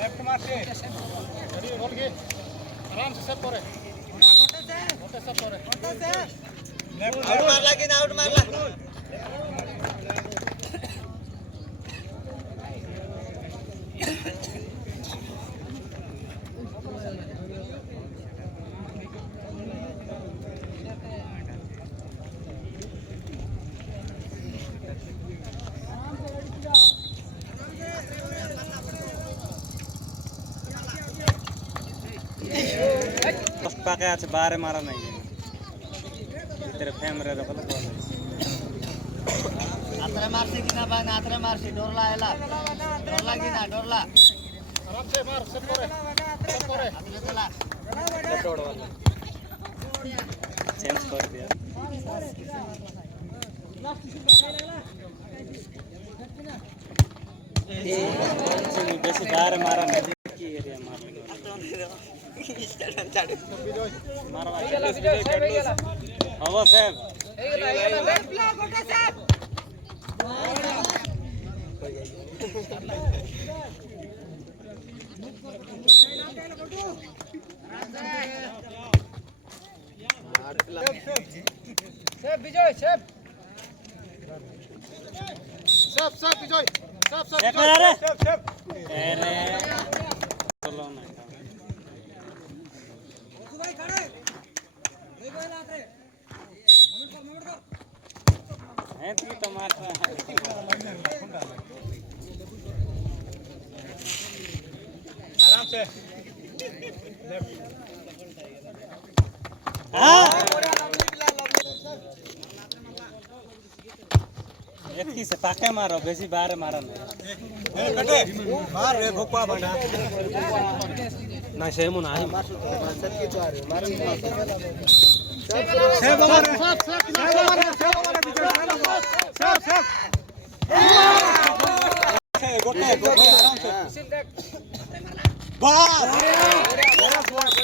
left मार के ready roll के आराम से सब करे गोटे सब करे लेफ्ट आउट मार लगी ना आउट मार ला पाके আছে বারে মারা নাই ভিতরে ফ্যামরে রে বলে আতরে মারছে কিনা ভাই না আতরে মারছে ডরলা এলা ডরলা কিনা ডরলা आराम से मार सब करे আতরে চলা চেঞ্জ করে দিয়া বেশি বারে মারা নাই কি এরিয়া মারলে মারবা হবো সাহেব विजय सब विजय सब अरे सब अरे चलो ना भाई खड़े है तू तो मार आराम से हां एतकी से पाके मारो बेसी बारे मारा नहीं ए बेटे मार रे भोपा बना ना सेमु ना सबकी चार मार सब हमारे गोटे आराम से बस